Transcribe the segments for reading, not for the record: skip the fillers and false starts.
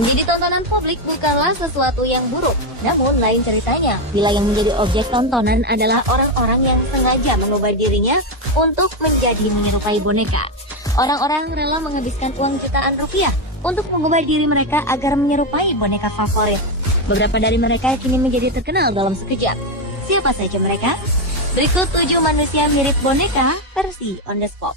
Menjadi tontonan publik bukanlah sesuatu yang buruk. Namun lain ceritanya bila yang menjadi objek tontonan adalah orang-orang yang sengaja mengubah dirinya untuk menjadi menyerupai boneka. Orang-orang rela menghabiskan uang jutaan rupiah untuk mengubah diri mereka agar menyerupai boneka favorit. Beberapa dari mereka kini menjadi terkenal dalam sekejap. Siapa saja mereka? Berikut 7 manusia mirip boneka versi on the spot.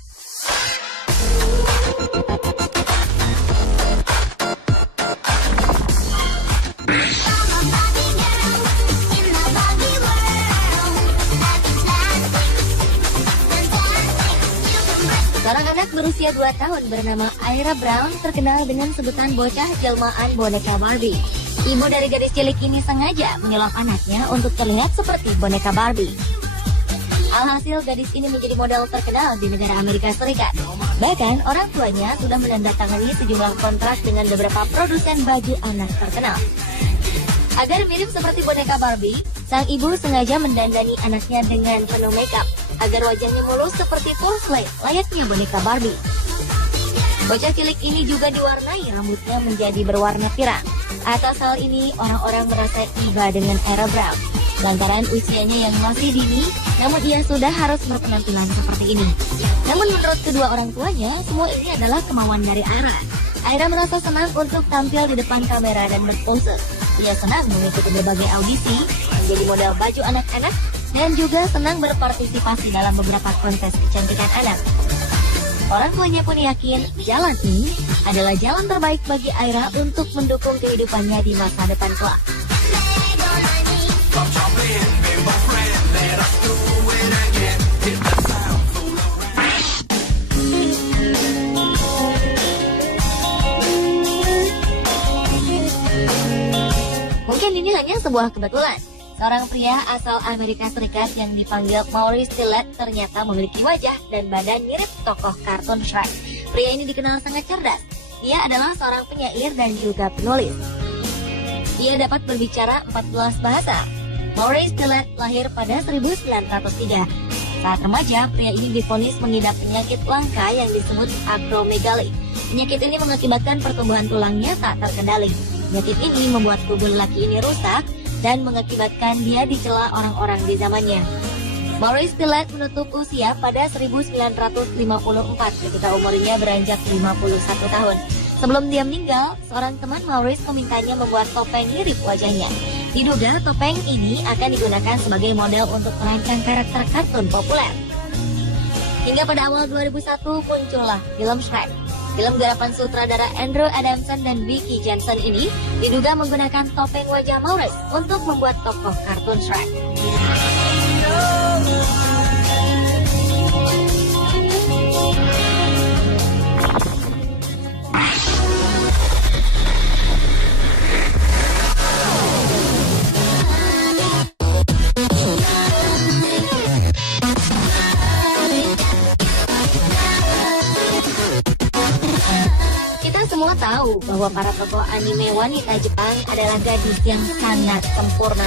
Seorang anak berusia 2 tahun bernama Ira Brown terkenal dengan sebutan bocah jelmaan boneka Barbie. Ibu dari gadis cilik ini sengaja menyulap anaknya untuk terlihat seperti boneka Barbie. Alhasil gadis ini menjadi model terkenal di negara Amerika Serikat. Bahkan orang tuanya sudah menandatangani sejumlah kontrak dengan beberapa produsen baju anak terkenal. Agar mirip seperti boneka Barbie, sang ibu sengaja mendandani anaknya dengan penuh makeup agar wajahnya mulus seperti porcelain layaknya boneka Barbie. Bocah cilik ini juga diwarnai rambutnya menjadi berwarna pirang. Atas hal ini, orang-orang merasa iba dengan Ira Brown. Lantaran usianya yang masih dini, namun ia sudah harus berpenampilan seperti ini. Namun menurut kedua orang tuanya, semua ini adalah kemauan dari Ira. Ira merasa senang untuk tampil di depan kamera dan berpose. Ia senang mengikuti berbagai audisi, menjadi model baju anak-anak, dan juga senang berpartisipasi dalam beberapa kontes kecantikan anak. Orang tuanya pun yakin jalan ini adalah jalan terbaik bagi Ira untuk mendukung kehidupannya di masa depan kelak. Mungkin ini hanya sebuah kebetulan. Seorang pria asal Amerika Serikat yang dipanggil Maurice Tillett ternyata memiliki wajah dan badan mirip tokoh kartun Shrek. Pria ini dikenal sangat cerdas. Ia adalah seorang penyair dan juga penulis. Ia dapat berbicara 14 bahasa. Maurice Tillett lahir pada 1903. Saat remaja, pria ini divonis mengidap penyakit langka yang disebut acromegaly. Penyakit ini mengakibatkan pertumbuhan tulangnya tak terkendali. Penyakit ini membuat tubuh lelaki ini rusak dan mengakibatkan dia dicela orang-orang di zamannya. Maurice Tillett menutup usia pada 1954 ketika umurnya beranjak 51 tahun. Sebelum dia meninggal, seorang teman Maurice memintanya membuat topeng mirip wajahnya. Diduga topeng ini akan digunakan sebagai model untuk merancang karakter kartun populer. Hingga pada awal 2001 muncullah film Shrek. Film garapan sutradara Andrew Adamson dan Vicky Jensen ini diduga menggunakan topeng wajah Maurice untuk membuat tokoh kartun Shrek. Semua tahu bahwa para tokoh anime wanita Jepang adalah gadis yang sangat sempurna.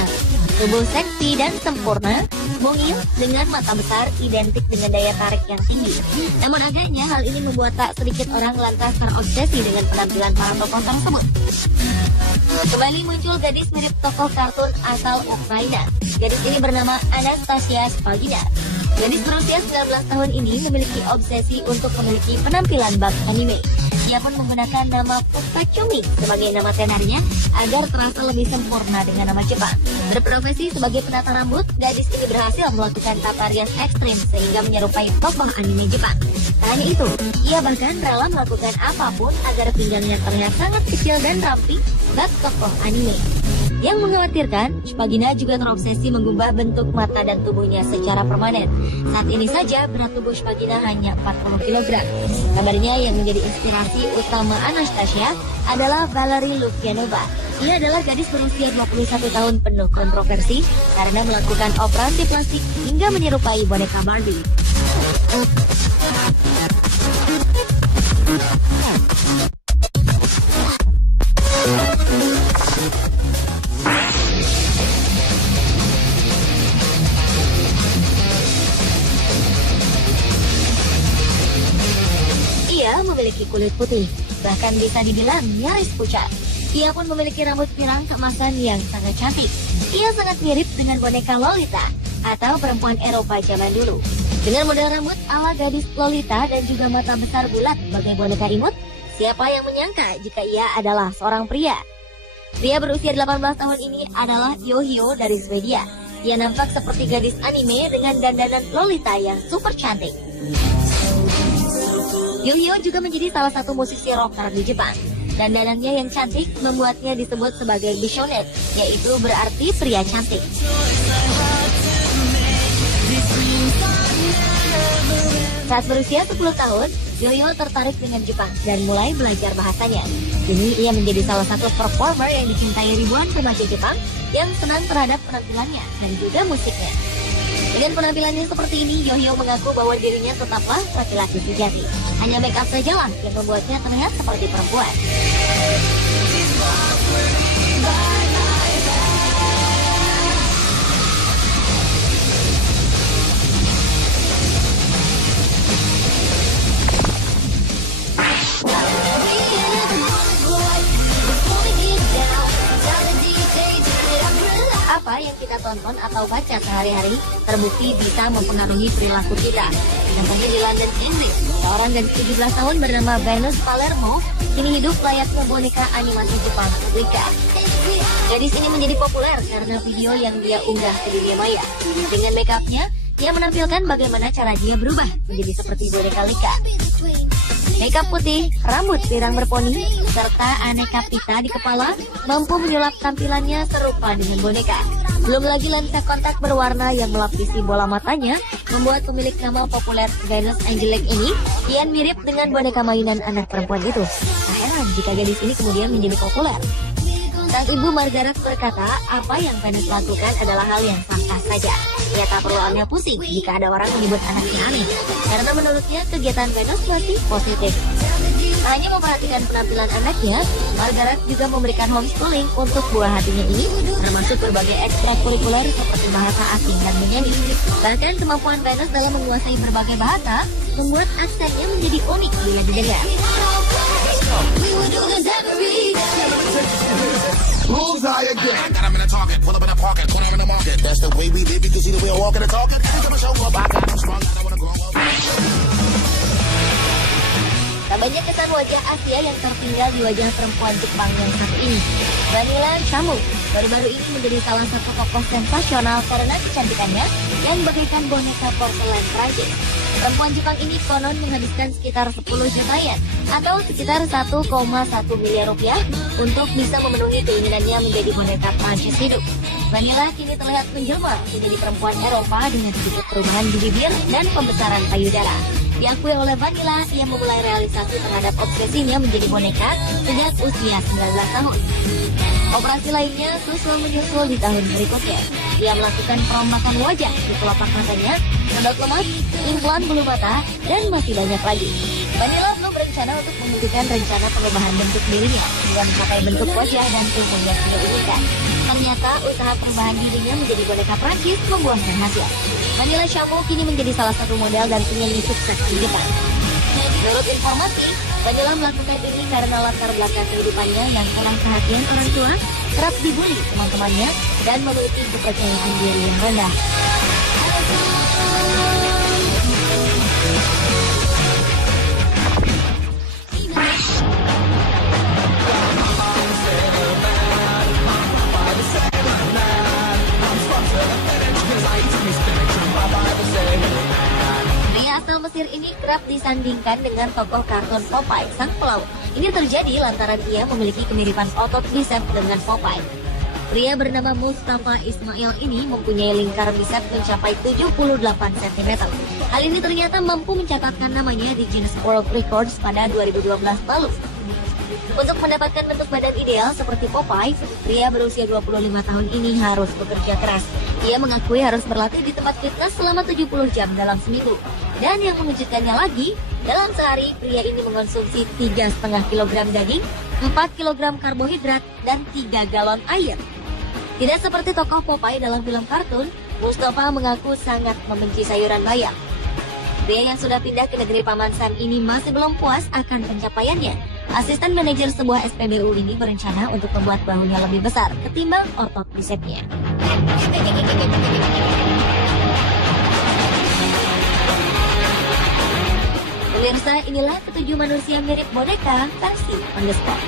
Tubuh seksi dan sempurna, mungil dengan mata besar identik dengan daya tarik yang tinggi. Namun agaknya hal ini membuat tak sedikit orang lantas terobsesi dengan penampilan para tokoh tersebut. Kembali muncul gadis mirip tokoh kartun asal Ukraina. Gadis ini bernama Anastasia Spagina. Gadis berusia 19 tahun ini memiliki obsesi untuk memiliki penampilan bak anime. Ia pun menggunakan nama Pukachumi sebagai nama tenarnya agar terasa lebih sempurna dengan nama Jepang. Berprofesi sebagai penata rambut, gadis ini berhasil melakukan tata rias ekstrim sehingga menyerupai tokoh anime Jepang. Tak hanya itu, ia bahkan rela melakukan apapun agar pinggangnya terlihat sangat kecil dan ramping bak tokoh anime. Yang mengkhawatirkan, Spagina juga terobsesi mengubah bentuk mata dan tubuhnya secara permanen. Saat ini saja berat tubuh Spagina hanya 40 kg. Kabarnya yang menjadi inspirasi utama Anastasia adalah Valerie Lukyanova. Ia adalah gadis berusia 21 tahun penuh kontroversi karena melakukan operasi plastik hingga menyerupai boneka Barbie. Ia memiliki kulit putih, bahkan bisa dibilang nyaris pucat. Ia pun memiliki rambut pirang keemasan yang sangat cantik. Ia sangat mirip dengan boneka Lolita atau perempuan Eropa zaman dulu. Dengan model rambut ala gadis Lolita dan juga mata besar bulat bagai boneka imut, siapa yang menyangka jika ia adalah seorang pria? Pria berusia 18 tahun ini adalah Yohio dari Swedia. Ia nampak seperti gadis anime dengan dandanan Lolita yang super cantik. Yohio juga menjadi salah satu musisi rocker di Jepang. Dandanannya yang cantik membuatnya disebut sebagai Bishonette, yaitu berarti pria cantik. Saat berusia 10 tahun, Yohio tertarik dengan Jepang dan mulai belajar bahasanya. Kini ia menjadi salah satu performer yang dicintai ribuan remaja Jepang yang senang terhadap penampilannya dan juga musiknya. Dengan penampilannya seperti ini, Yohio mengaku bahwa dirinya tetaplah laki-laki sejati. Hanya make up sajalah yang membuatnya terlihat seperti perempuan. Apa yang kita tonton atau baca sehari-hari terbukti bisa mempengaruhi perilaku kita. Contohnya di London, Inggris, seorang gadis 17 tahun bernama Venus Palermo kini hidup layaknya boneka animasi Jepang Replika. Gadis ini menjadi populer karena video yang dia unggah ke dunia maya. Dengan make up-nya, ia menampilkan bagaimana cara dia berubah menjadi seperti boneka Lika. Makeup putih, rambut pirang berponi, serta aneka pita di kepala mampu menyulap tampilannya serupa dengan boneka. Belum lagi lensa kontak berwarna yang melapisi bola matanya membuat pemilik nama populer Venus Angelique ini kian mirip dengan boneka mainan anak perempuan itu. Tak heran jika gadis ini kemudian menjadi populer. Sang ibu Margaret berkata, apa yang Venus lakukan adalah hal yang sah-sah saja. Ia tak perlu ambil pusing jika ada orang menyebut anaknya aneh, karena menurutnya kegiatan Venus masih positif. Tak hanya memperhatikan penampilan anaknya, Margaret juga memberikan homeschooling untuk buah hatinya ini, termasuk berbagai ekstrakurikuler seperti bahasa asing dan menyanyi. Bahkan kemampuan Venus dalam menguasai berbagai bahasa membuat aksennya menjadi unik bila didengar. Bullseye again. I got him in a target, pull up in a pocket, put him in the market. That's the way we live, you can see the way I walk and talk it. Come and show up, I got him strong, I don't wanna grow up. Tak banyak kesan wajah Asia yang tertinggal di wajah perempuan Jepang yang satu ini. Vanilla Chamu baru-baru ini menjadi salah satu tokoh sensasional karena kecantikannya yang bagaikan boneka porselen Prancis. Perempuan Jepang ini konon menghabiskan sekitar 10 juta yen atau sekitar 1,1 miliar rupiah untuk bisa memenuhi keinginannya menjadi boneka Prancis hidup. Vanilla kini terlihat menjelma menjadi perempuan Eropa dengan sedikit perubahan di bibir dan pembesaran payudara. Diakui oleh Vanilla, ia memulai realisasi terhadap obsesinya menjadi boneka sejak usia 19 tahun. Operasi lainnya menyusul di tahun berikutnya. Ia melakukan perombakan wajah di telapak matanya, sedot lemak, implan bulu mata, dan masih banyak lagi. Vanilla belum berencana untuk menghentikan rencana pengubahan bentuk dirinya hingga mencapai bentuk wajah dan tubuh yang dia inginkan. Ternyata usaha perubahan dirinya menjadi boneka Prancis membuahkan hasil. Vanilla Chamu kini menjadi salah satu model dan penyanyi sukses di Jepang. Menurut informasi, Vanilla melakukan ini karena latar belakang kehidupannya yang kurang perhatian orang tua, kerap dibully teman-temannya, dan memiliki kepercayaan diri yang rendah. Pria asal Mesir ini kerap disandingkan dengan tokoh kartun Popeye, sang pelaut. Ini terjadi lantaran ia memiliki kemiripan otot bisep dengan Popeye. Pria bernama Mustafa Ismail ini mempunyai lingkar bisep mencapai 78 cm. Hal ini ternyata mampu mencatatkan namanya di Guinness World Records pada 2012 lalu. Untuk mendapatkan bentuk badan ideal seperti Popeye, pria berusia 25 tahun ini harus bekerja keras. Ia mengakui harus berlatih di tempat fitness selama 70 jam dalam seminggu. Dan yang mengejutkannya lagi, dalam sehari pria ini mengonsumsi 3,5 kg daging, 4 kg karbohidrat, dan 3 galon air. Tidak seperti tokoh Popeye dalam film kartun, Mustafa mengaku sangat membenci sayuran bayam. Pria yang sudah pindah ke negeri Paman Sam ini masih belum puas akan pencapaiannya. Asisten manajer sebuah SPBU ini berencana untuk membuat bahunya lebih besar ketimbang otot bisepsnya. Pemirsa, inilah ketujuh manusia mirip boneka versi on the spot.